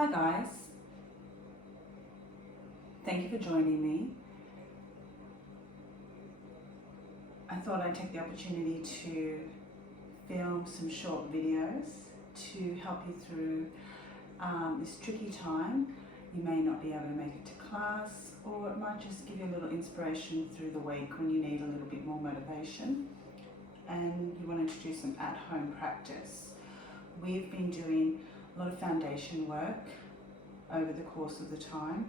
Hi guys, thank you for joining me. I thought I'd take the opportunity to film some short videos to help you through this tricky time. You may not be able to make it to class, or it might just give you a little inspiration through the week when you need a little bit more motivation and you want to do some at-home practice. We've been doing a lot of foundation work over the course of the time,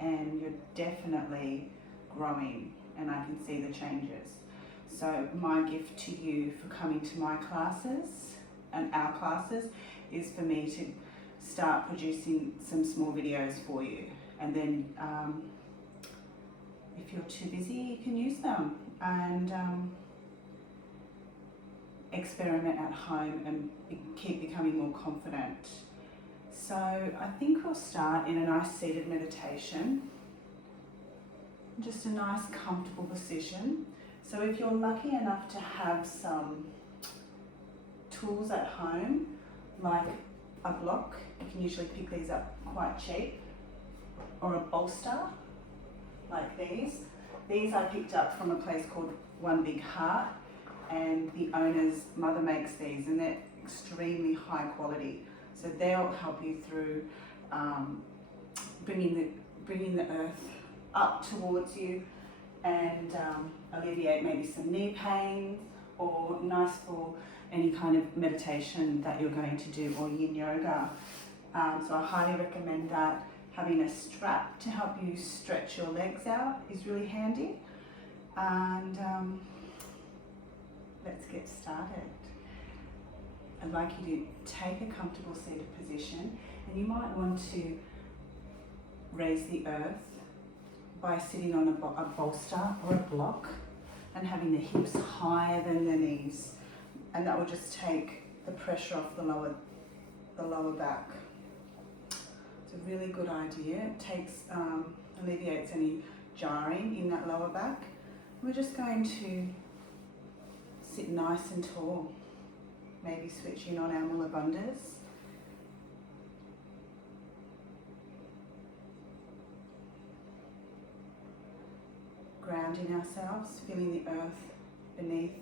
and you're definitely growing, and I can see the changes. So my gift to you for coming to my classes and our classes is for me to start producing some small videos for you, and then if you're too busy, you can use them and experiment at home and keep becoming more confident. So I think we'll start in a nice seated meditation, just a nice comfortable position. So if you're lucky enough to have some tools at home, like a block, you can usually pick these up quite cheap, or a bolster like these. These I picked up from a place called One Big Heart, and the owner's mother makes these, and they're extremely high quality. So they'll help you through bringing the earth up towards you and alleviate maybe some knee pain, or nice for any kind of meditation that you're going to do, or yin yoga. So I highly recommend that. Having a strap to help you stretch your legs out is really handy. And let's get started. I'd like you to take a comfortable seated position, and you might want to raise the earth by sitting on a bolster or a block and having the hips higher than the knees, and that will just take the pressure off the lower back. It's a really good idea. It alleviates any jarring in that lower back. We're just going to sit nice and tall. Maybe switching on our Mula Bandhas. Grounding ourselves, feeling the earth beneath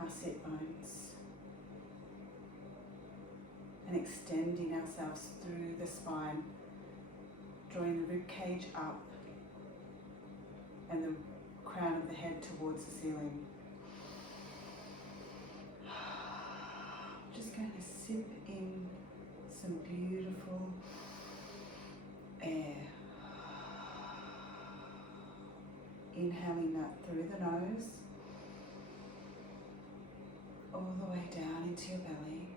our sit bones. And extending ourselves through the spine, drawing the rib cage up and the crown of the head towards the ceiling. Just going to sip in some beautiful air. Inhaling that through the nose, all the way down into your belly.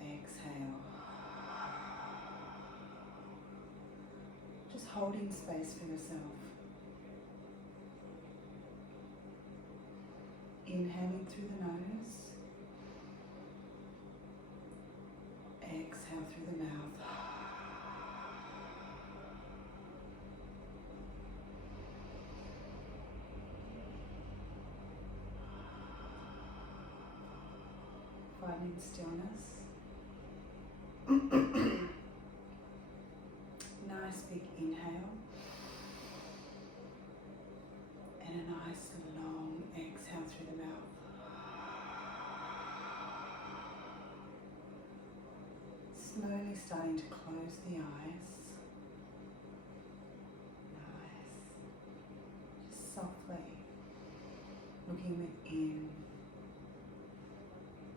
Exhale. Just holding space for yourself. Inhaling through the nose. Exhale through the mouth. Finding stillness. Nice big inhale. And a nice long exhale through the mouth. Slowly starting to close the eyes. Nice. Just softly looking within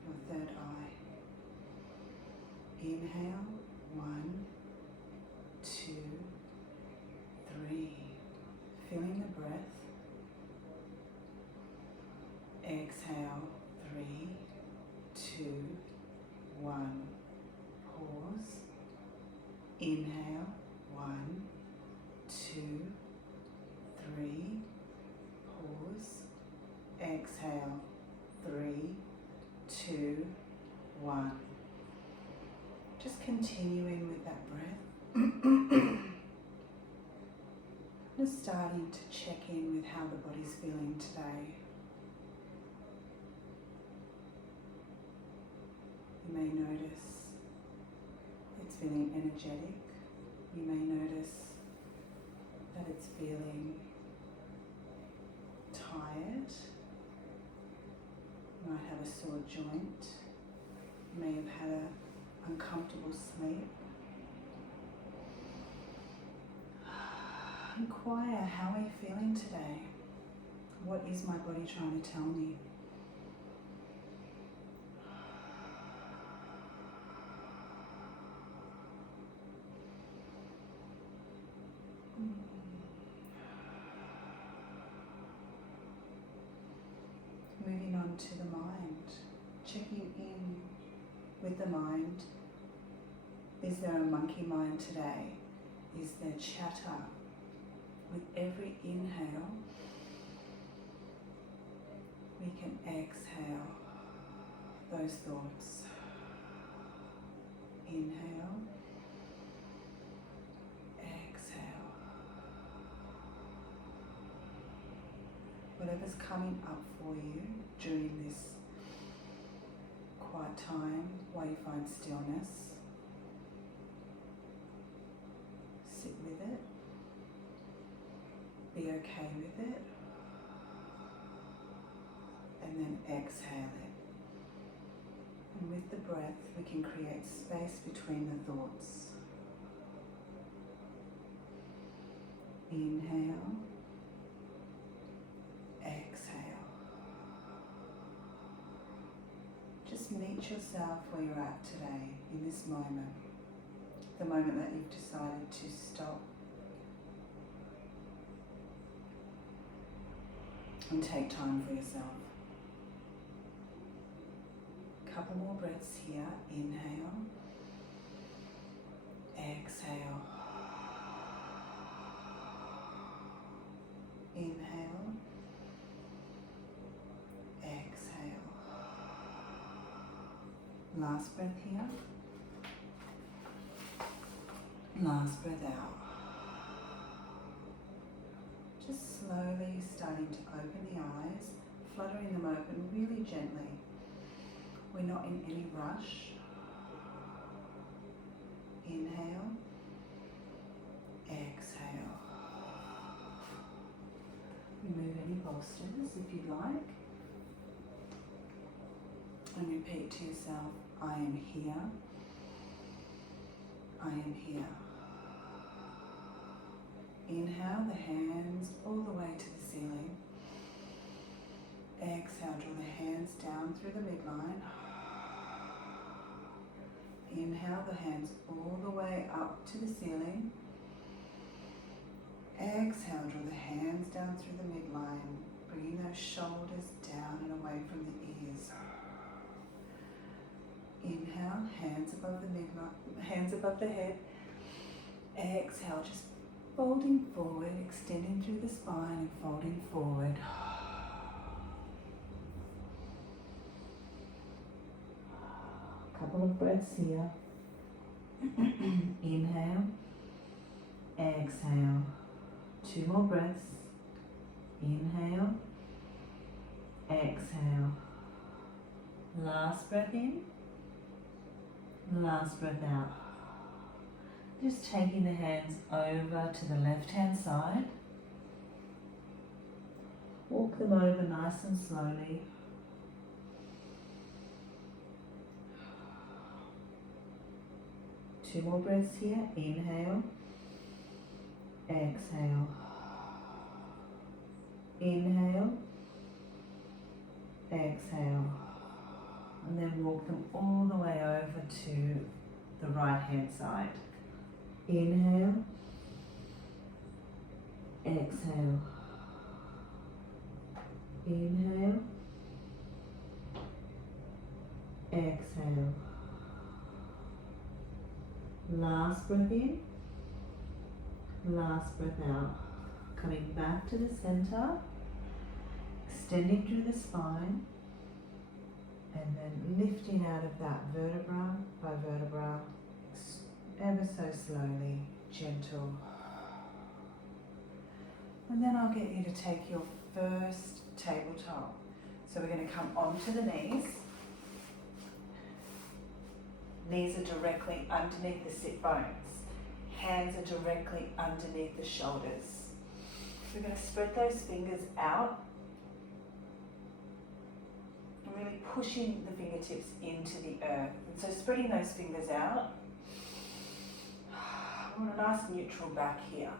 your third eye. Inhale, 1, 2, 3. Feeling the breath. Exhale, 3, 2, 1. Pause. Inhale, 1, 2, 3. Pause. Exhale, 3, 2, 1. Just continuing with that breath. Just starting to check in with how the body's feeling today. You may notice feeling energetic. You may notice that it's feeling tired. You might have a sore joint. You may have had an uncomfortable sleep. Inquire, how are you feeling today? What is my body trying to tell me? Moving on to the mind, checking in with the mind. Is there a monkey mind today? Is there chatter? With every inhale, we can exhale those thoughts. Inhale, exhale. Whatever's coming up for you during this quiet time while you find stillness, sit with it. Be okay with it, and then exhale it. And with the breath, we can create space between the thoughts. Inhale, exhale. Just meet yourself where you're at today, in this moment, the moment that you've decided to stop and take time for yourself. Couple more breaths here. Inhale, exhale. Inhale, exhale. Last breath here. Last breath out. Just slowly starting to open the eyes, fluttering them open really gently. We're not in any rush. Inhale, exhale. Remove any bolsters if you'd like. And repeat to yourself, I am here. I am here. Inhale, the hands all the way to the ceiling. Exhale, draw the hands down through the midline. Inhale, the hands all the way up to the ceiling. Exhale, draw the hands down through the midline, bringing those shoulders down and away from the ears. Inhale, hands above the midline, hands above the head. Exhale, just folding forward, extending through the spine and folding forward. Couple of breaths here. Inhale, exhale. 2 more breaths. Inhale, exhale. Last breath in, last breath out. Just taking the hands over to the left-hand side. Walk them over nice and slowly. Two more breaths here. Inhale, exhale. Inhale, exhale. And then walk them all the way over to the right-hand side. Inhale, exhale. Inhale, exhale. Last breath in, last breath out. Coming back to the center, extending through the spine, and then lifting out of that vertebra by vertebra, ever so slowly, gentle. And then I'll get you to take your first tabletop. So we're going to come onto the knees. Knees are directly underneath the sit bones. Hands are directly underneath the shoulders. We're going to spread those fingers out and really pushing the fingertips into the earth. And so spreading those fingers out, we want a nice neutral back here.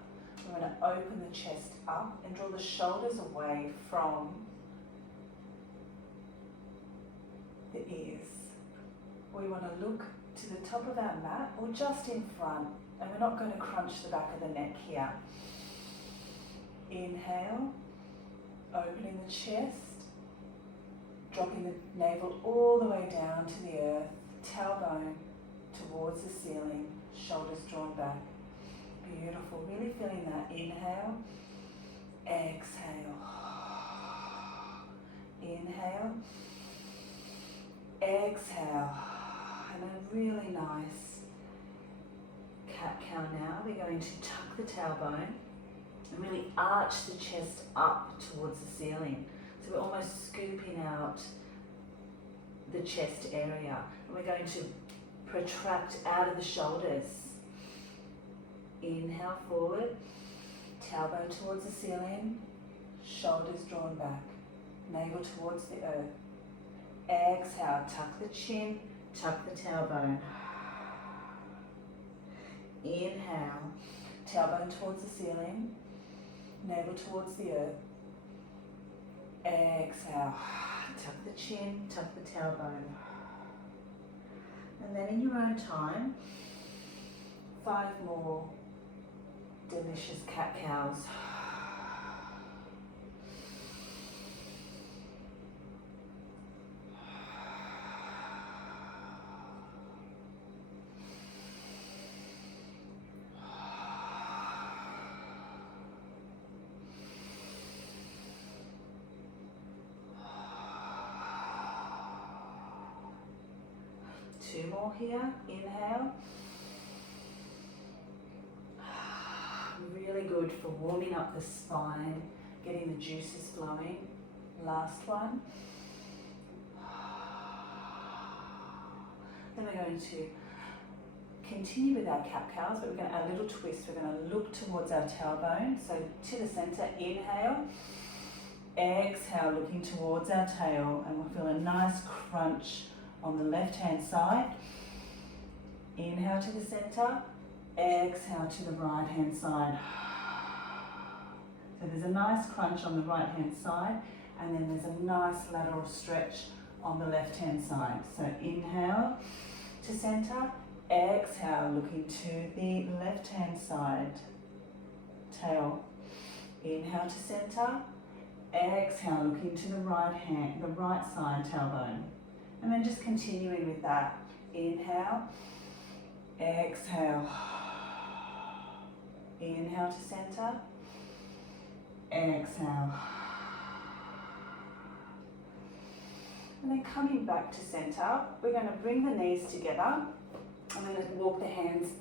We're going to open the chest up and draw the shoulders away from the ears. We want to look to the top of our mat or just in front, and we're not going to crunch the back of the neck here. Inhale, opening the chest, dropping the navel all the way down to the earth, tailbone towards the ceiling, shoulders drawn back. Beautiful, really feeling that. Inhale, exhale, inhale, exhale, and a really nice cat-cow now. We're going to tuck the tailbone and really arch the chest up towards the ceiling. So we're almost scooping out the chest area. And we're going to protract out of the shoulders. Inhale forward, tailbone towards the ceiling, shoulders drawn back, navel towards the earth. Exhale, tuck the chin, tuck the tailbone. Inhale, tailbone towards the ceiling, navel towards the earth. Exhale, tuck the chin, tuck the tailbone. And then in your own time, 5 more delicious cat-cows. Two more here. Inhale. Really good for warming up the spine, getting the juices flowing. Last one. Then we're going to continue with our cat-cows, but we're going to add a little twist. We're going to look towards our tailbone, so to the center. Inhale. Exhale, looking towards our tail, and we'll feel a nice crunch on the left-hand side. Inhale to the center, exhale to the right-hand side. So there's a nice crunch on the right-hand side, and then there's a nice lateral stretch on the left-hand side. So inhale to center, exhale, looking to the left-hand side, tail. Inhale to center, exhale, looking to the right side, tailbone. And then just continuing with that. Inhale, exhale. Inhale to center, exhale. And then coming back to center, we're going to bring the knees together. I'm going to walk the hands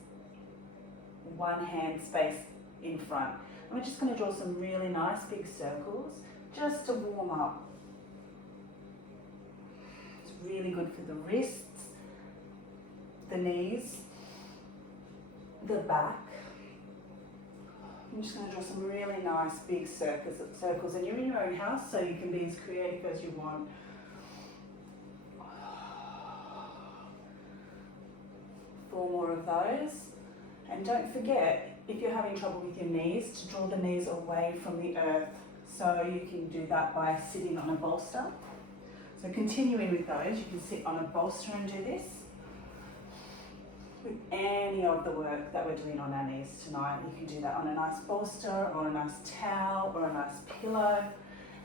one hand space in front. And we're just going to draw some really nice big circles just to warm up. Really good for the wrists, the knees, the back. I'm just going to draw some really nice big circles, and you're in your own house, so you can be as creative as you want. Four more of those. And don't forget, if you're having trouble with your knees, to draw the knees away from the earth. So you can do that by sitting on a bolster. So continuing with those, you can sit on a bolster and do this. With any of the work that we're doing on our knees tonight, you can do that on a nice bolster or a nice towel or a nice pillow,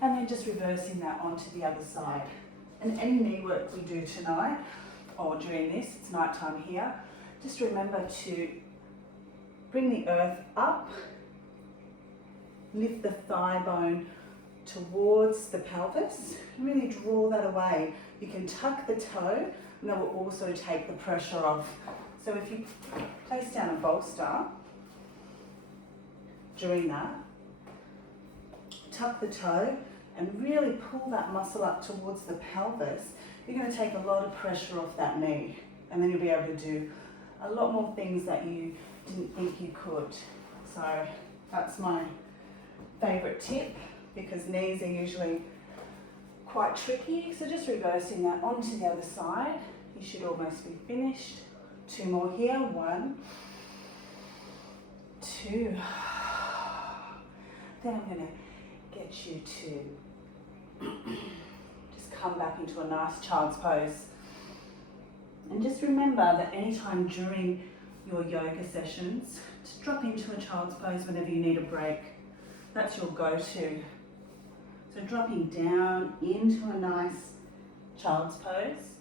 and then just reversing that onto the other side. And any knee work we do tonight, or during this, it's nighttime here, just remember to bring the earth up, lift the thigh bone towards the pelvis, really draw that away. You can tuck the toe, and that will also take the pressure off. So if you place down a bolster, during that, tuck the toe and really pull that muscle up towards the pelvis, you're going to take a lot of pressure off that knee. And then you'll be able to do a lot more things that you didn't think you could. So that's my favourite tip, because knees are usually quite tricky. So just reversing that onto the other side. You should almost be finished. 2 more here. 1, 2. Then I'm going to get you to just come back into a nice child's pose. And just remember that anytime during your yoga sessions, just drop into a child's pose whenever you need a break. That's your go-to. So dropping down into a nice child's pose.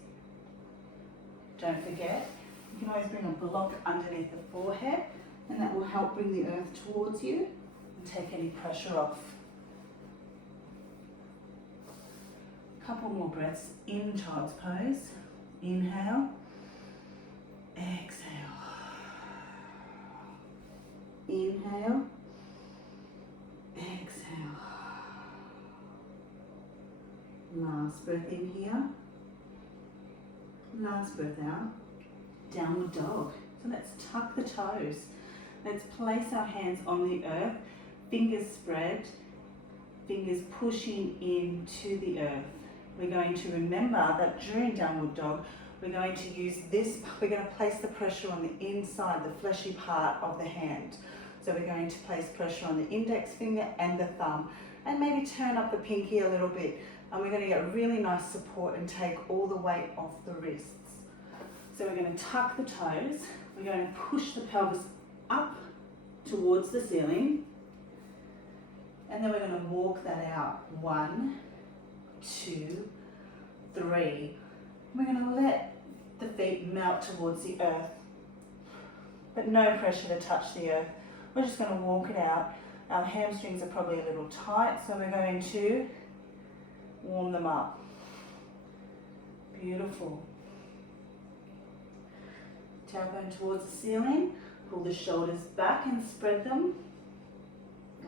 Don't forget, you can always bring a block underneath the forehead, and that will help bring the earth towards you and take any pressure off. Couple more breaths in child's pose. Inhale, exhale. Inhale, exhale. Last breath in here. Last breath out. Downward dog. So let's tuck the toes. Let's place our hands on the earth, fingers spread, fingers pushing into the earth. We're going to remember that during downward dog, we're going to use this, we're going to place the pressure on the inside, the fleshy part of the hand. So we're going to place pressure on the index finger and the thumb, and maybe turn up the pinky a little bit. And we're going to get really nice support and take all the weight off the wrists. So we're going to tuck the toes. We're going to push the pelvis up towards the ceiling. And then we're going to walk that out. 1, 2, 3. We're going to let the feet melt towards the earth, but no pressure to touch the earth. We're just going to walk it out. Our hamstrings are probably a little tight, so we're going to warm them up. Beautiful. Tailbone towards the ceiling. Pull the shoulders back and spread them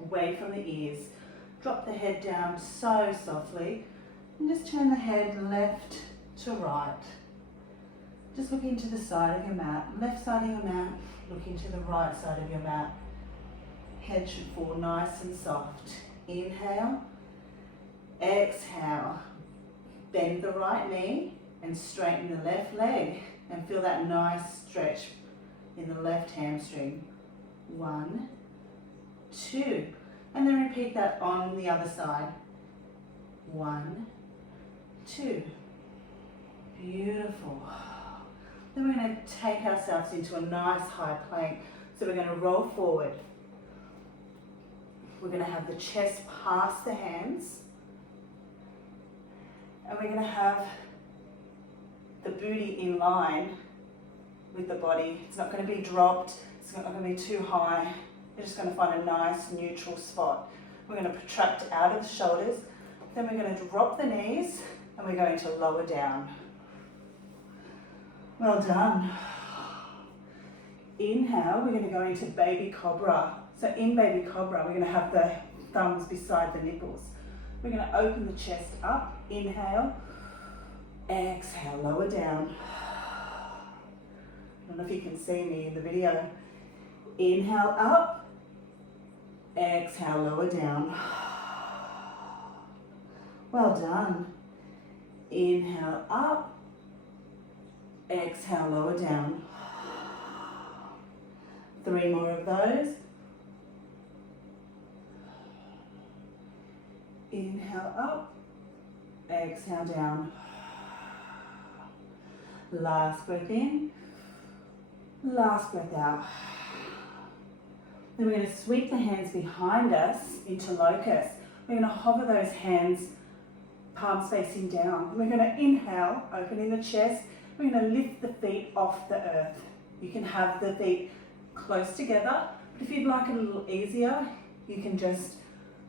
away from the ears. Drop the head down so softly, and just turn the head left to right. Just look into the side of your mat. Left side of your mat, look into the right side of your mat. Head should fall nice and soft. Inhale, exhale. Bend the right knee and straighten the left leg, and feel that nice stretch in the left hamstring. 1, 2. And then repeat that on the other side. 1, 2. Beautiful. Then we're going to take ourselves into a nice high plank. So we're going to roll forward. We're going to have the chest past the hands. And we're going to have the booty in line with the body. It's not going to be dropped. It's not going to be too high. You're just going to find a nice neutral spot. We're going to protract out of the shoulders. Then we're going to drop the knees, and we're going to lower down. Well done. Inhale, we're going to go into baby cobra. So in baby cobra, we're going to have the thumbs beside the nipples. We're going to open the chest up. Inhale, exhale, lower down. I don't know if you can see me in the video. Inhale up, exhale, lower down. Well done. Inhale up, exhale, lower down. 3 more of those. Inhale up, exhale down. Last breath in, last breath out. Then we're going to sweep the hands behind us into locust. We're going to hover those hands, palms facing down. We're going to inhale, opening the chest. We're going to lift the feet off the earth. You can have the feet close together, but if you'd like it a little easier, you can just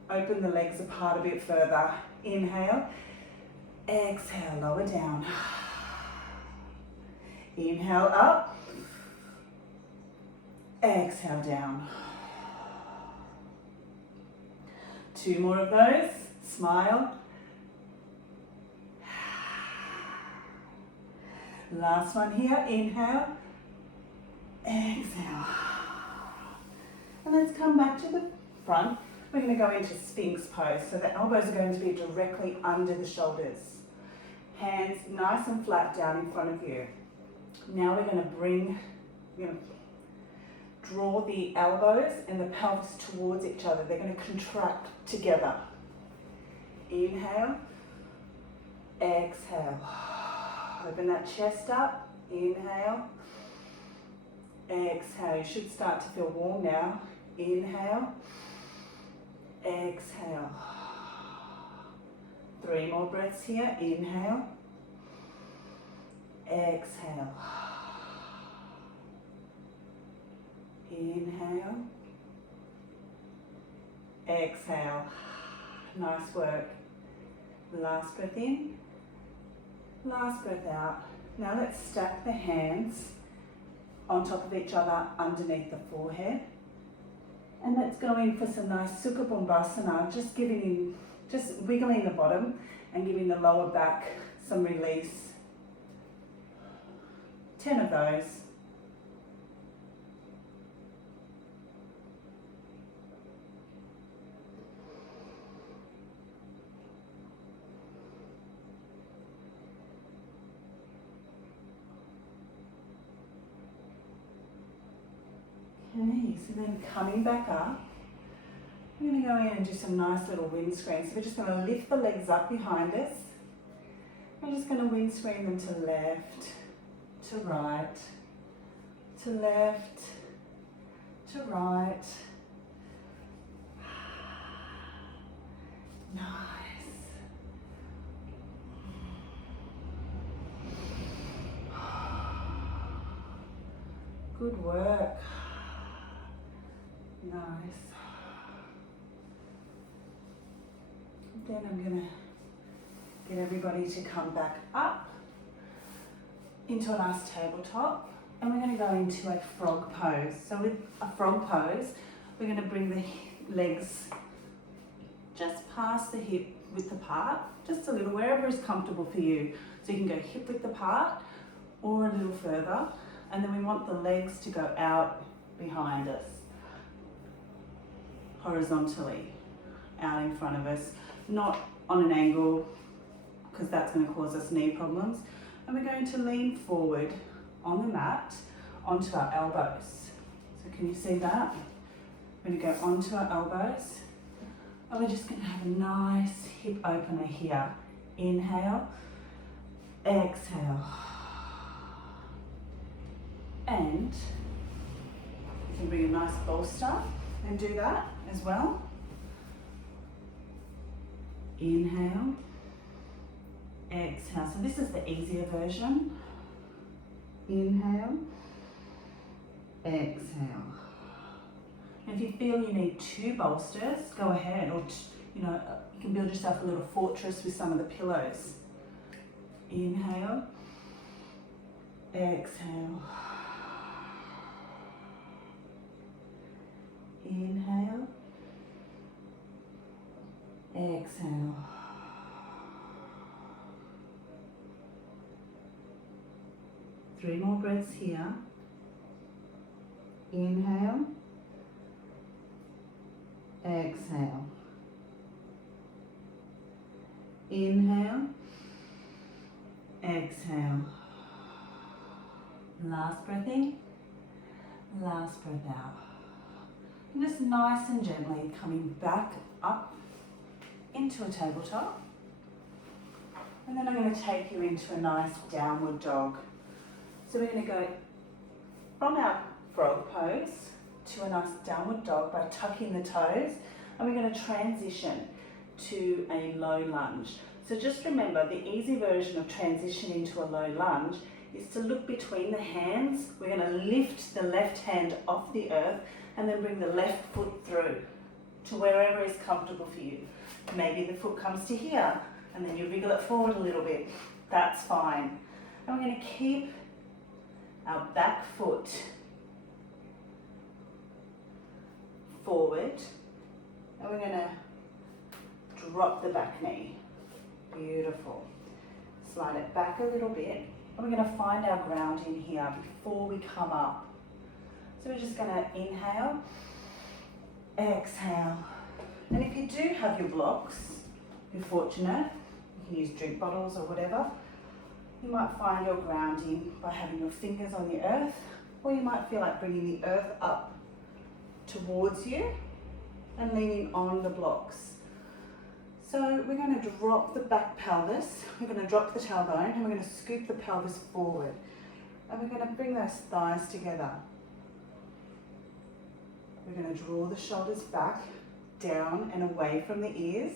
open the legs apart a bit further. Inhale, exhale, lower down. Inhale up, exhale down. 2 more of those. Smile. Last one here, inhale, exhale. And let's come back to the front. We're going to go into Sphinx pose. So the elbows are going to be directly under the shoulders. Hands nice and flat down in front of you. Now we're going to draw the elbows and the pelvis towards each other. They're going to contract together. Inhale, exhale. Open that chest up. Inhale, exhale. You should start to feel warm now. Inhale, exhale. 3 more breaths here. Inhale, exhale. Inhale, exhale. Nice work. Last breath in, last breath out. Now let's stack the hands on top of each other underneath the forehead. And let's go in for some nice Sukha Bhumbasana, just wiggling the bottom and giving the lower back some release. 10 of those. Okay, so then coming back up, we're going to go in and do some nice little windscreens. So we're just going to lift the legs up behind us. We're just going to windscreen them to left, to right, to left, to right. Nice. Good work. Nice. Then I'm going to get everybody to come back up into a nice tabletop, and we're going to go into a frog pose. So with a frog pose, we're going to bring the legs just past the hip width apart, just a little, wherever is comfortable for you. So you can go hip width apart or a little further, and then we want the legs to go out behind us, horizontally out in front of us, not on an angle, because that's going to cause us knee problems. And we're going to lean forward on the mat onto our elbows. So can you see that? We're going to go onto our elbows, and we're just going to have a nice hip opener here. Inhale, exhale. And you can bring a nice bolster and do that as well. Inhale, exhale. So this is the easier version. Inhale, exhale. And if you feel you need 2 bolsters, go ahead, or you can build yourself a little fortress with some of the pillows. Inhale, exhale. Inhale, exhale. Three more breaths here. Inhale, exhale. Inhale, exhale. Last breath in, last breath out. And just nice and gently coming back up into a tabletop. And then I'm going to take you into a nice downward dog. So we're going to go from our frog pose to a nice downward dog by tucking the toes, and we're going to transition to a low lunge. So just remember, the easy version of transitioning to a low lunge is to look between the hands. We're going to lift the left hand off the earth and then bring the left foot through to wherever is comfortable for you. Maybe the foot comes to here and then you wriggle it forward a little bit. That's fine. And we're going to keep our back foot forward, and we're going to drop the back knee. Beautiful. Slide it back a little bit, And we're going to find our ground in here before we come up. So we're just going to inhale, exhale. And if you do have your blocks, you're fortunate, you can use drink bottles or whatever. You might find your grounding by having your fingers on the earth, or you might feel like bringing the earth up towards you and leaning on the blocks. So we're going to drop the back pelvis, we're going to drop the tailbone, and we're going to scoop the pelvis forward. And we're going to bring those thighs together. We're going to draw the shoulders back, down and away from the ears.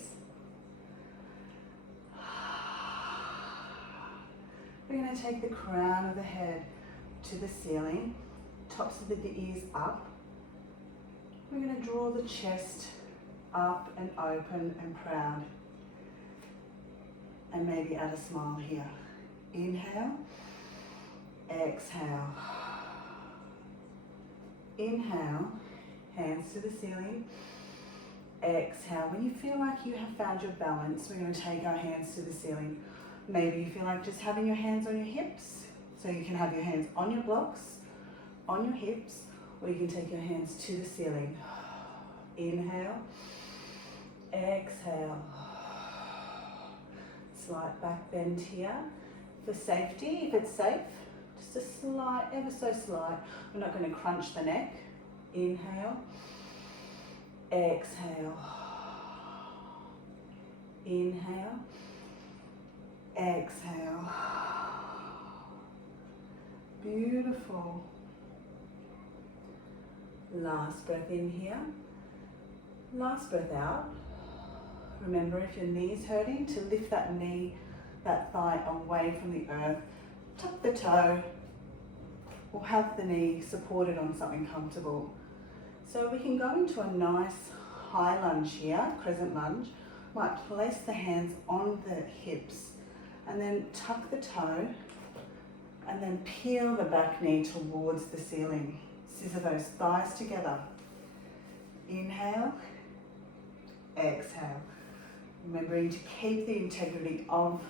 We're going to take the crown of the head to the ceiling, tops of the ears up. We're going to draw the chest up and open and proud. And maybe add a smile here. Inhale, exhale. Inhale, hands to the ceiling. Exhale. When you feel like you have found your balance, we're going to take our hands to the ceiling. Maybe you feel like just having your hands on your hips. So you can have your hands on your blocks, on your hips, or you can take your hands to the ceiling. Inhale, exhale. Slight back bend here. For safety, if it's safe, just a slight, ever so slight. We're not going to crunch the neck. Inhale, exhale. Inhale, exhale. Beautiful. Last breath in here. Last breath out. Remember, if your knee's hurting, to lift that knee, that thigh away from the earth. Tuck the toe, or have the knee supported on something comfortable. So we can go into a nice high lunge here, crescent lunge. Might place the hands on the hips and then tuck the toe and then peel the back knee towards the ceiling. Scissor those thighs together. Inhale, exhale. Remembering to keep the integrity of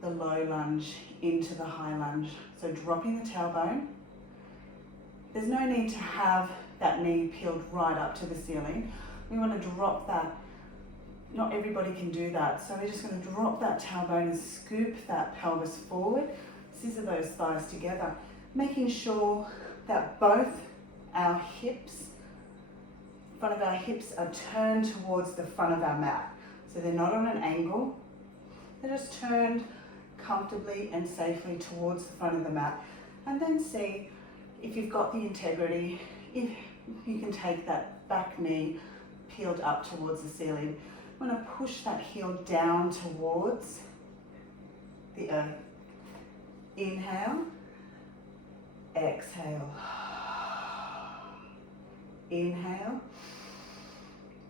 the low lunge into the high lunge. So dropping the tailbone. There's no need to have that knee peeled right up to the ceiling. We want to drop that. Not everybody can do that. So we're just going to drop that tailbone and scoop that pelvis forward. Scissor those thighs together. Making sure that both our hips, front of our hips are turned towards the front of our mat. So they're not on an angle. They're just turned comfortably and safely towards the front of the mat. And then see if you've got the integrity, if you can take that back knee peeled up towards the ceiling. I'm going to push that heel down towards the earth. Inhale, exhale. Inhale,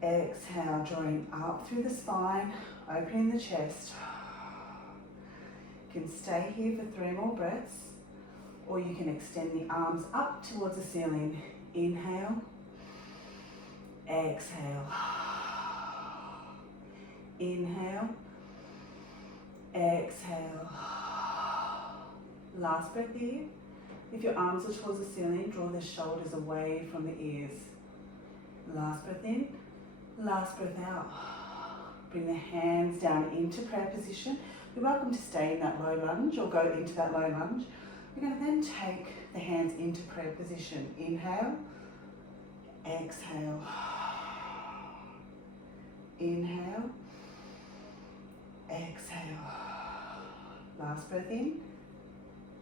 exhale, drawing up through the spine, opening the chest. You can stay here for 3 more breaths, or you can extend the arms up towards the ceiling. Inhale, exhale. Inhale, exhale. Last breath here. If your arms are towards the ceiling, draw the shoulders away from the ears. Last breath in, last breath out. Bring the hands down into prayer position. You're welcome to stay in that low lunge or go into that low lunge. We're going to then take the hands into prayer position. Inhale, exhale. Inhale, exhale. Last breath in,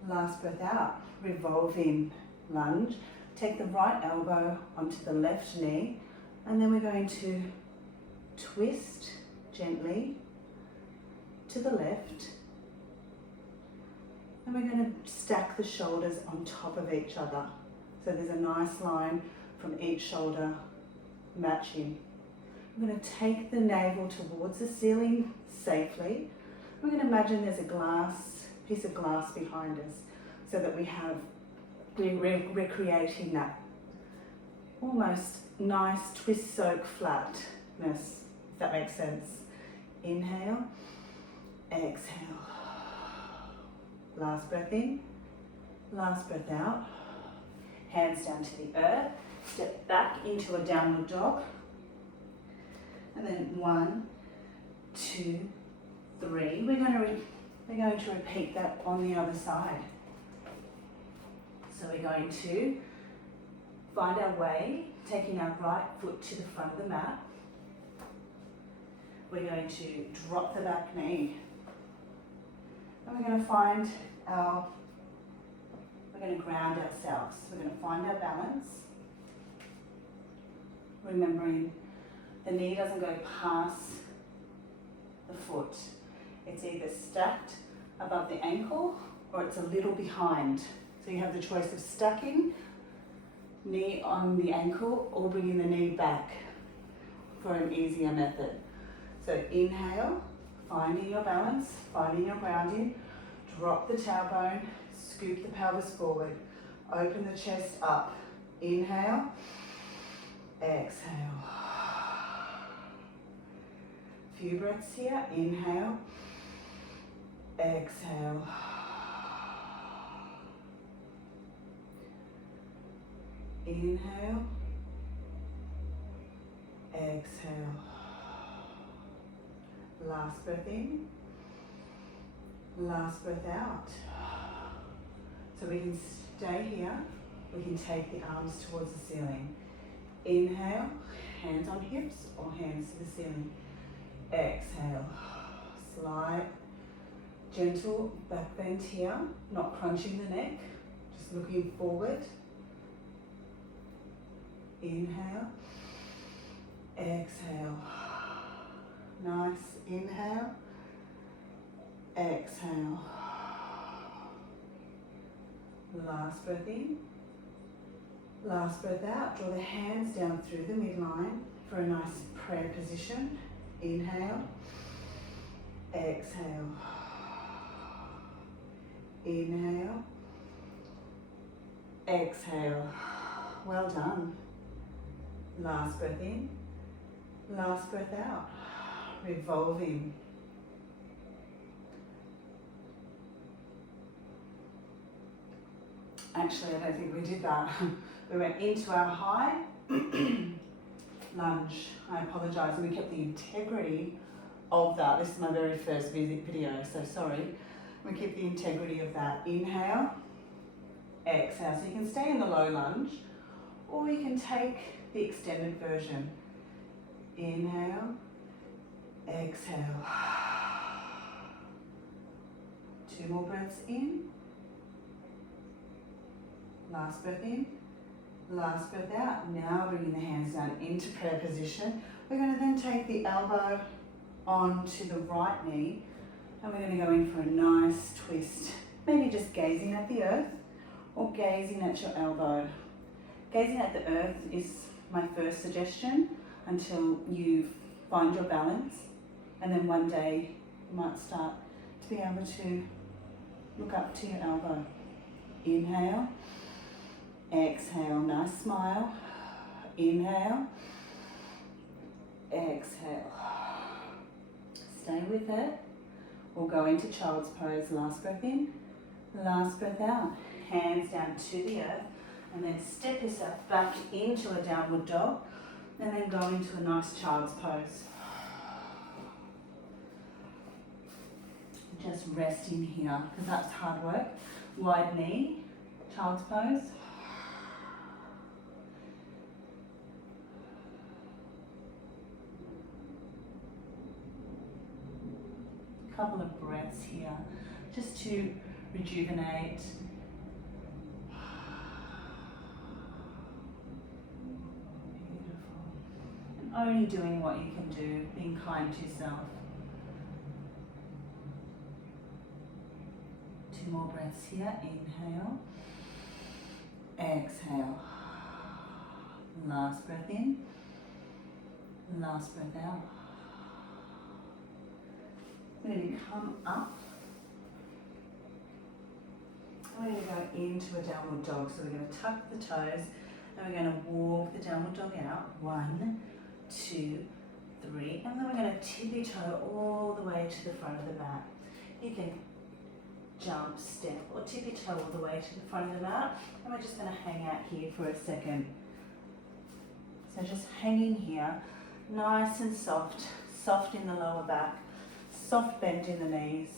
last breath out. Revolving lunge. Take the right elbow onto the left knee, and then we're going to twist gently to the left, and we're going to stack the shoulders on top of each other. So there's a nice line from each shoulder matching. We're going to take the navel towards the ceiling safely. We're going to imagine there's a piece of glass behind us, so that we're creating that almost nice twist soak flatness, if that makes sense. Inhale, exhale. Last breath in. Last breath out. Hands down to the earth. Step back into a downward dog. And then 1, 2, 3. We're going to repeat that on the other side. So we're going to find our way, taking our right foot to the front of the mat. We're going to drop the back knee. And we're going to we're going to ground ourselves. We're going to find our balance. Remembering the knee doesn't go past the foot. It's either stacked above the ankle or it's a little behind. So you have the choice of stacking, knee on the ankle, or bringing the knee back for an easier method. So inhale, finding your balance, finding your grounding, drop the tailbone, scoop the pelvis forward, open the chest up. Inhale, exhale. Few breaths here. Inhale, exhale. Inhale, exhale. Last breath in, last breath out. So we can stay here, we can take the arms towards the ceiling. Inhale, hands on hips or hands to the ceiling. Exhale, slight, gentle back bend here, not crunching the neck, just looking forward. Inhale, exhale. Nice. Inhale, exhale. Last breath in, last breath out. Draw the hands down through the midline for a nice prayer position. Inhale, exhale. Inhale, exhale. Well done. Last breath in, last breath out. Revolving. Actually, I don't think we did that. We went into our high lunge. I apologise, and we kept the integrity of that. This is my very first video, so sorry. We keep the integrity of that. Inhale, exhale. So you can stay in the low lunge, or you can take the extended version. Inhale, exhale. 2 more breaths in. Last breath in, last breath out. Now bringing the hands down into prayer position. We're going to then take the elbow onto the right knee and we're going to go in for a nice twist. Maybe just gazing at the earth or gazing at your elbow. Gazing at the earth is my first suggestion until you find your balance, and then one day you might start to be able to look up to your elbow. Inhale, exhale, nice smile. Inhale, exhale. Stay with it. We'll go into child's pose. Last breath in, last breath out. Hands down to the earth, and then step yourself back into a downward dog, and then go into a nice child's pose. Just resting here, because that's hard work. Wide knee, child's pose. Couple of breaths here, just to rejuvenate. Beautiful. And only doing what you can do, being kind to yourself. 2 more breaths here. Inhale, exhale. Last breath in, last breath out. We're going to come up. We're going to go into a downward dog. So we're going to tuck the toes and we're going to walk the downward dog out. 1, 2, 3. And then we're going to tippy toe all the way to the front of the mat. You can jump, step, or tippy toe all the way to the front of the mat. And we're just going to hang out here for a second. So just hanging here, nice and soft, soft in the lower back, soft bend in the knees.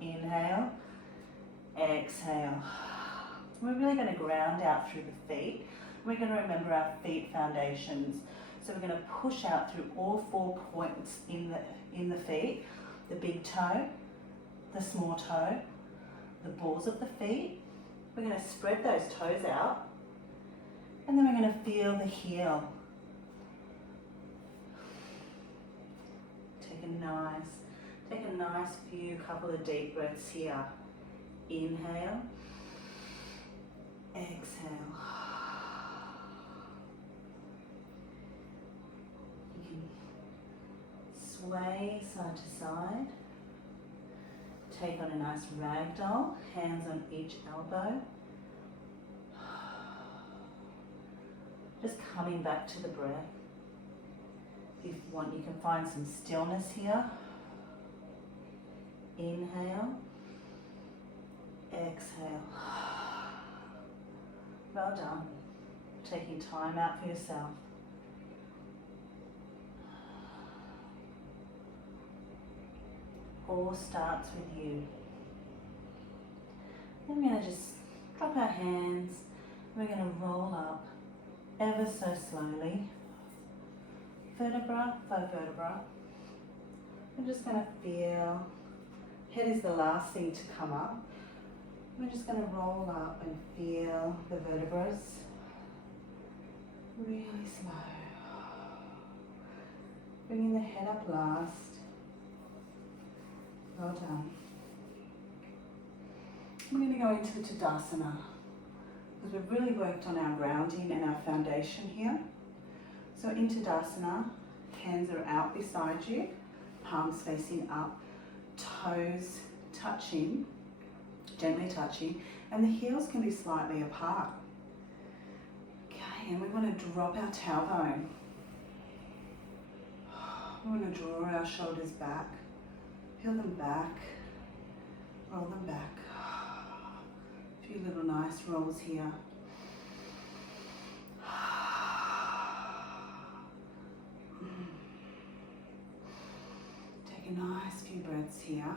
Inhale, exhale. We're really going to ground out through the feet. We're going to remember our feet foundations. So we're going to push out through all 4 points in the feet, the big toe, the small toe, the balls of the feet. We're going to spread those toes out, and then we're going to feel the heel. Take a nice few couple of deep breaths here. Inhale, exhale. You can sway side to side. Take on a nice ragdoll, hands on each elbow. Just coming back to the breath. If you want, you can find some stillness here. Inhale, exhale. Well done. Taking time out for yourself. All starts with you. Then we're going to just drop our hands. We're going to roll up ever so slowly. Vertebra by vertebra. We're just going to feel, head is the last thing to come up. We're just going to roll up and feel the vertebrae really slow. Bringing the head up last. Well done. We're going to go into the Tadasana because we've really worked on our grounding and our foundation here. So in Tadasana, hands are out beside you, palms facing up, toes touching, gently touching, and the heels can be slightly apart. Okay, and we want to drop our tailbone. We want to draw our shoulders back, peel them back, roll them back. A few little nice rolls here. Take a nice few breaths here.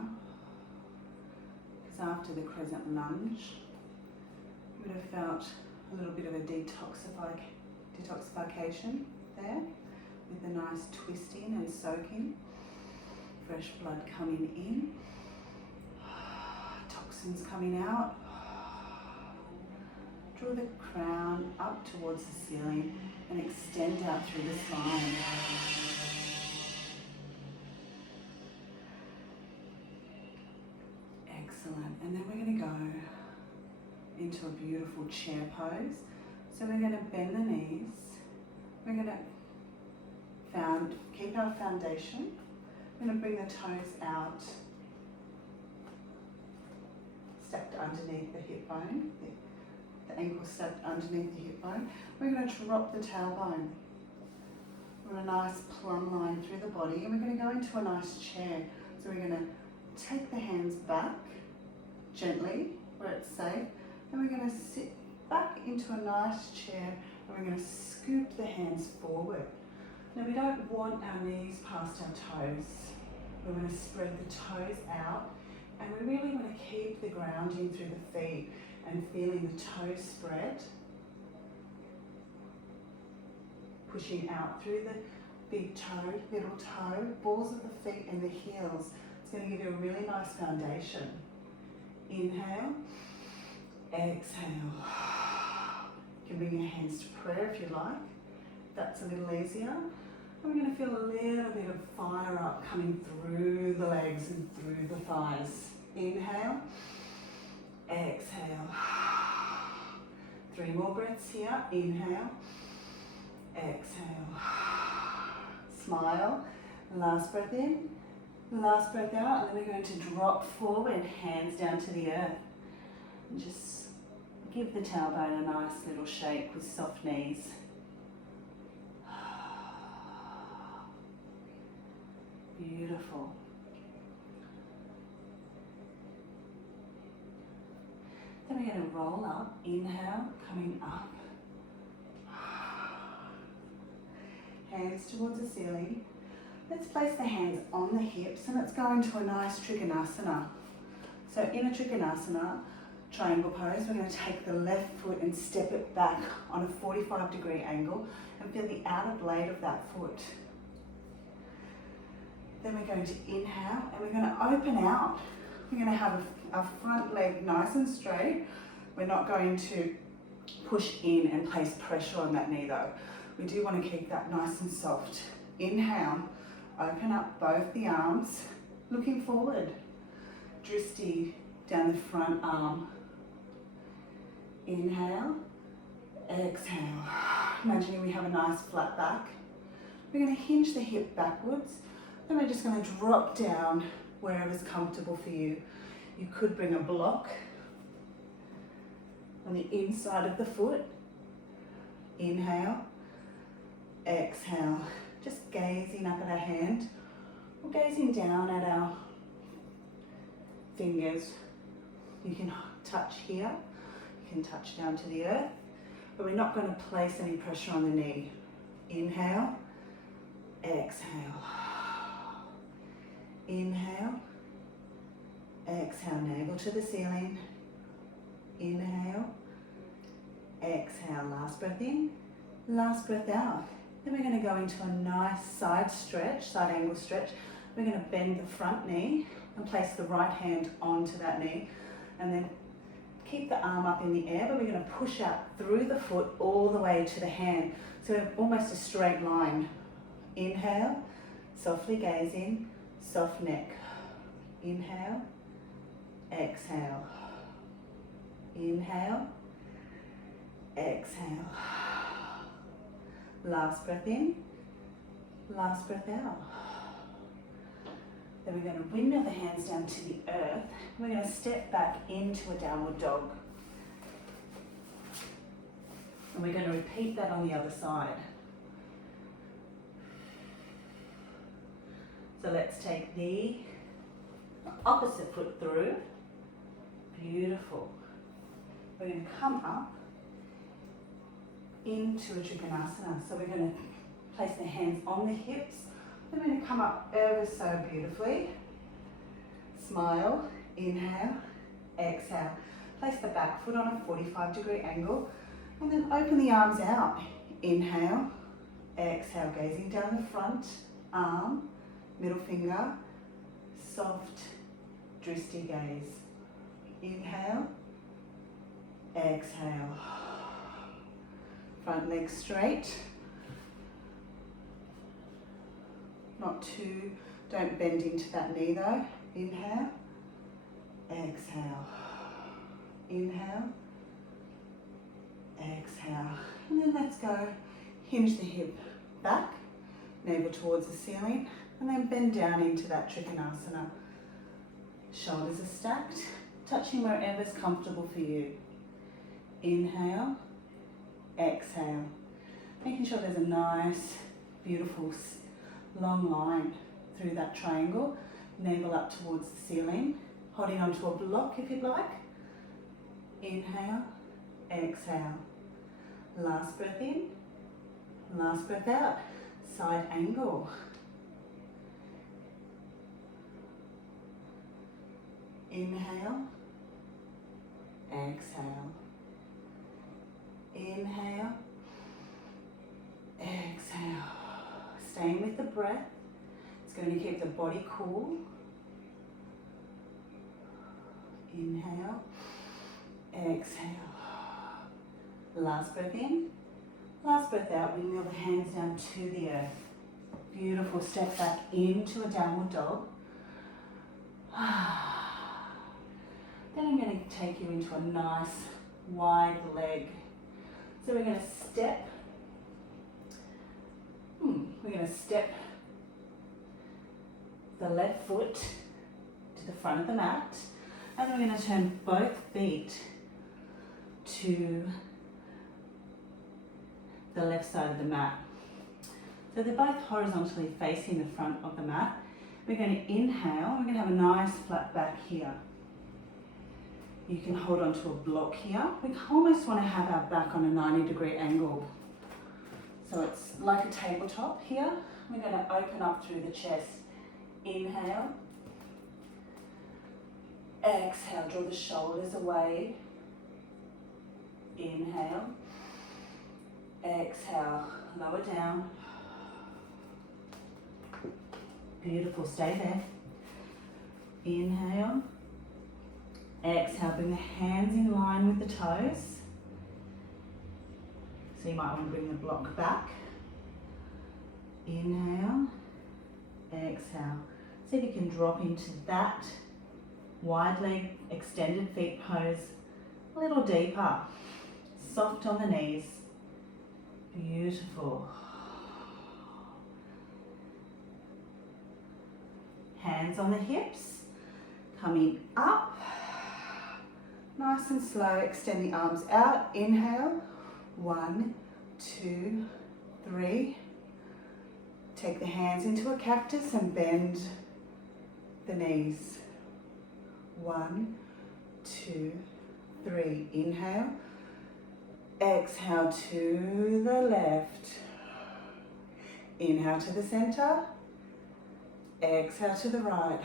Because after the crescent lunge, you would have felt a little bit of a detoxification there, with the nice twisting and soaking, fresh blood coming in, toxins coming out. Draw the crown up towards the ceiling and extend out through the spine. Excellent. And then we're going to go into a beautiful chair pose. So we're going to bend the knees. We're going to keep our foundation. We're going to bring the toes out, stacked underneath the hip bone. The ankle stacked underneath the hip bone. We're going to drop the tailbone. We're a nice plumb line through the body, and we're going to go into a nice chair. So we're going to take the hands back gently where it's safe, and we're going to sit back into a nice chair, and we're going to scoop the hands forward. Now we don't want our knees past our toes. We're going to spread the toes out, and we really want to keep the grounding through the feet and feeling the toes spread. Pushing out through the big toe, middle toe, balls of the feet and the heels. It's going to give you a really nice foundation. Inhale, exhale. You can bring your hands to prayer if you like. That's a little easier. And we're going to feel a little bit of fire up coming through the legs and through the thighs. Inhale, exhale. 3 more breaths here. Inhale, exhale. Smile. Last breath in, last breath out, and then we're going to drop forward, hands down to the earth. And just give the tailbone a nice little shake with soft knees. Beautiful. we're going to roll up, inhale, coming up. Hands towards the ceiling. Let's place the hands on the hips and let's go into a nice Trikonasana. So in a Trikonasana, triangle pose, we're going to take the left foot and step it back on a 45-degree angle and feel the outer blade of that foot. Then we're going to inhale and we're going to open out. We're going to have our front leg nice and straight. We're not going to push in and place pressure on that knee though. We do want to keep that nice and soft. Inhale, open up both the arms, looking forward. Dristi down the front arm. Inhale, exhale. Imagining we have a nice flat back. We're going to hinge the hip backwards. Then we're just going to drop down wherever's comfortable for you. You could bring a block on the inside of the foot. Inhale, exhale. Just gazing up at our hand or gazing down at our fingers. You can touch here, you can touch down to the earth, but we're not going to place any pressure on the knee. Inhale, exhale. Inhale, exhale, navel to the ceiling. Inhale, exhale, last breath in, last breath out. Then we're going to go into a nice side stretch, side angle stretch. We're going to bend the front knee and place the right hand onto that knee and then keep the arm up in the air, but we're going to push out through the foot all the way to the hand. So almost a straight line. Inhale, softly gazing, soft neck. Inhale, exhale. Inhale, exhale. Last breath in, last breath out. Then we're going to window the hands down to the earth. We're going to step back into a downward dog. And we're going to repeat that on the other side. So let's take the opposite foot through. Beautiful. We're going to come up into a Trikonasana. So we're going to place the hands on the hips. Then we're going to come up ever so beautifully. Smile, inhale, exhale. Place the back foot on a 45-degree angle and then open the arms out. Inhale, exhale, gazing down the front arm, middle finger, soft Dristi gaze. Inhale, exhale. Front leg straight. Not too, don't bend into that knee though. Inhale, exhale. Inhale, exhale. And then let's go, hinge the hip back, navel towards the ceiling, and then bend down into that Trikonasana. Shoulders are stacked, touching wherever's comfortable for you. Inhale, exhale. Making sure there's a nice, beautiful, long line through that triangle. Navel up towards the ceiling, holding onto a block if you'd like. Inhale, exhale. Last breath in, last breath out. Side angle. Inhale, exhale. Inhale, exhale. Staying with the breath. It's going to keep the body cool. Inhale, exhale. Last breath in, last breath out. We kneel the hands down to the earth. Beautiful. Step back into a downward dog. Then I'm going to take you into a nice wide leg. So we're going to step. We're going to step the left foot to the front of the mat, and we're going to turn both feet to the left side of the mat. So they're both horizontally facing the front of the mat. We're going to inhale. We're going to have a nice flat back here. You can hold onto a block here. We almost want to have our back on a 90-degree angle. So it's like a tabletop here. We're going to open up through the chest. Inhale. Exhale, draw the shoulders away. Inhale. Exhale, lower down. Beautiful, stay there. Inhale. Exhale, bring the hands in line with the toes. So you might want to bring the block back. Inhale. Exhale. See if you can drop into that wide leg, extended feet pose a little deeper. Soft on the knees. Beautiful. Hands on the hips. Coming up. Nice and slow, extend the arms out. Inhale, 1, 2, 3. Take the hands into a cactus and bend the knees. 1, 2, 3. Inhale. Exhale to the left. Inhale to the center. Exhale to the right.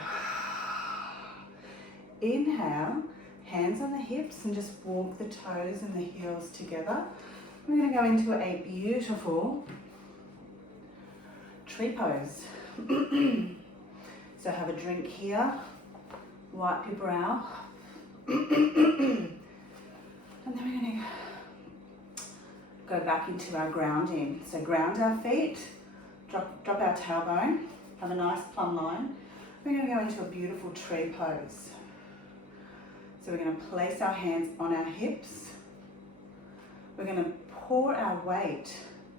Inhale. Hands on the hips and just walk the toes and the heels together. We're going to go into a beautiful tree pose. So have a drink here, wipe your brow, and then we're going to go back into our grounding. So ground our feet, drop our tailbone, have a nice plumb line. We're going to go into a beautiful tree pose. So we're going to place our hands on our hips. We're going to pour our weight.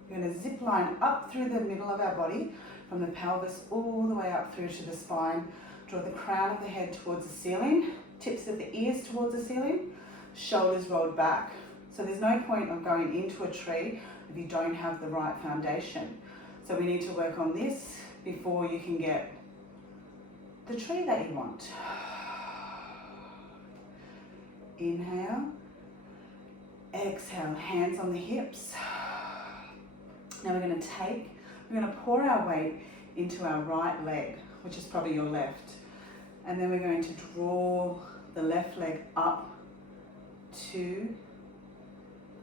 We're going to zip line up through the middle of our body, from the pelvis all the way up through to the spine. Draw the crown of the head towards the ceiling, tips of the ears towards the ceiling, shoulders rolled back. So there's no point of going into a tree if you don't have the right foundation. So we need to work on this before you can get the tree that you want. Inhale, exhale, hands on the hips. Now we're going to pour our weight into our right leg, which is probably your left. And then we're going to draw the left leg up to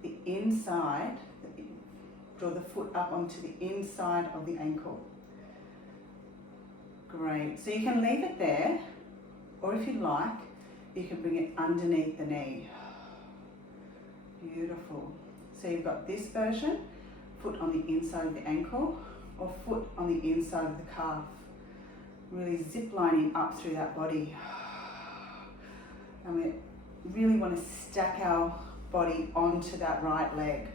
the inside, draw the foot up onto the inside of the ankle. Great, so you can leave it there, or if you like, you can bring it underneath the knee. Beautiful. So you've got this version, foot on the inside of the ankle or foot on the inside of the calf. Really zip lining up through that body. And we really want to stack our body onto that right leg,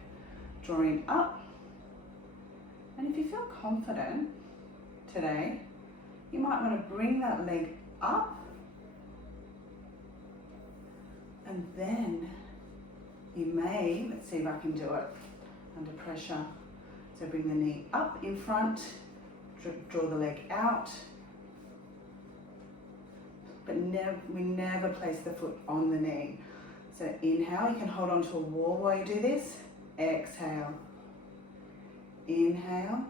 drawing up. And if you feel confident today, you might want to bring that leg up. And then you may, let's see if I can do it under pressure. So bring the knee up in front, draw the leg out, but we never place the foot on the knee. So inhale, you can hold on to a wall while you do this. Exhale. Inhale.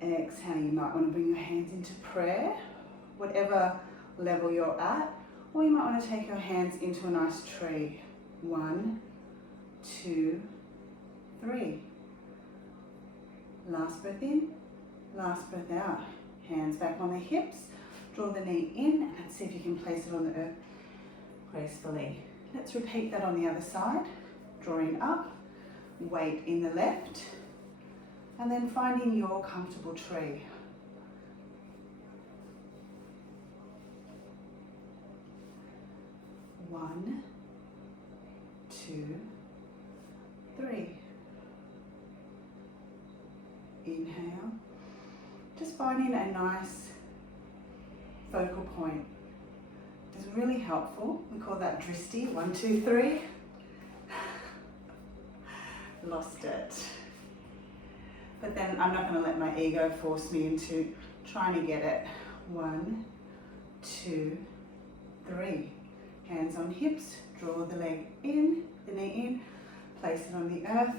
Exhale. You might want to bring your hands into prayer, whatever level you're at. Or you might want to take your hands into a nice tree. 1, 2, 3. Last breath in, last breath out. Hands back on the hips. Draw the knee in and see if you can place it on the earth gracefully. Let's repeat that on the other side. Drawing up, weight in the left, and then finding your comfortable tree. One, 2, 3. Inhale. Just finding a nice focal point is really helpful. We call that Dristi. 1, 2, 3. Lost it. But then I'm not going to let my ego force me into trying to get it. 1, 2, 3. Hands on hips, draw the leg in, the knee in, place it on the earth.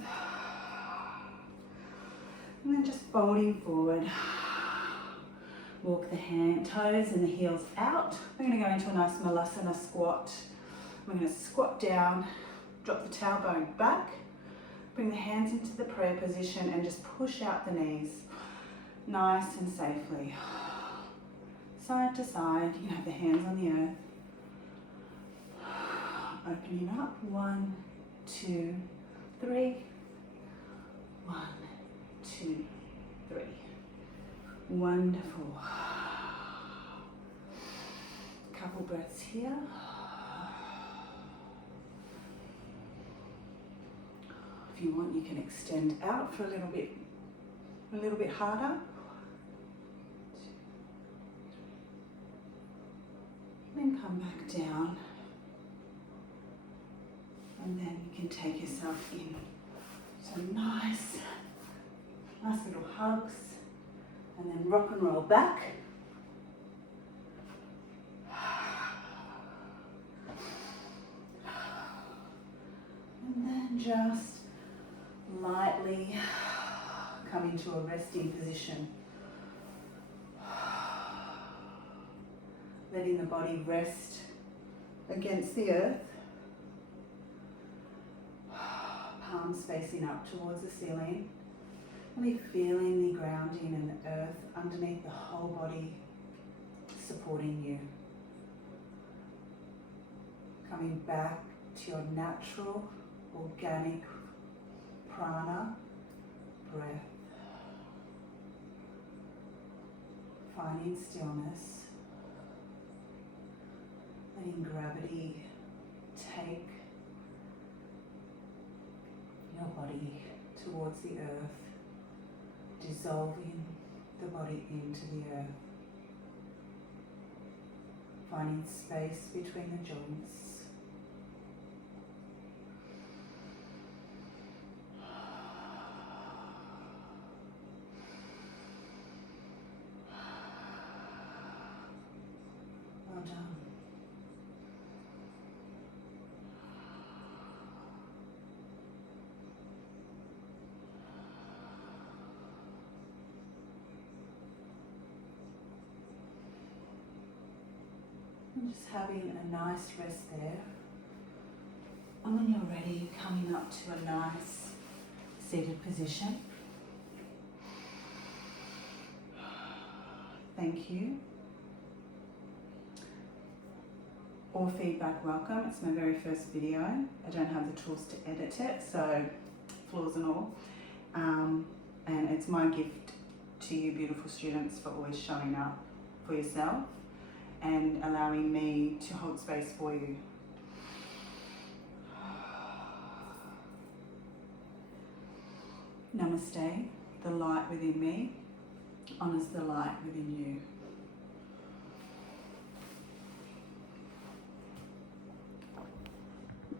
And then just folding forward. Walk the toes and the heels out. We're going to go into a nice Malasana squat. We're going to squat down, drop the tailbone back, bring the hands into the prayer position and just push out the knees nice and safely. Side to side, you can have the hands on the earth. Opening up, 1, 2, 3. 1, 2, 3. Wonderful. Couple breaths here. If you want, you can extend out for a little bit harder. Then come back down. And then you can take yourself in. So nice little hugs. And then rock and roll back. And then just lightly come into a resting position. Letting the body rest against the earth. Palms facing up towards the ceiling. Really feeling the grounding and the earth underneath the whole body supporting you. Coming back to your natural, organic prana breath. Finding stillness. Letting gravity take your body towards the earth. Dissolving the body into the earth. Finding space between the joints. Well done. And just having a nice rest there. And when you're ready, coming up to a nice seated position. Thank you. All feedback welcome. It's my very first video. I don't have the tools to edit it, so flaws and all. And it's my gift to you beautiful students for always showing up for yourself and allowing me to hold space for you. Namaste. The light within me honors the light within you.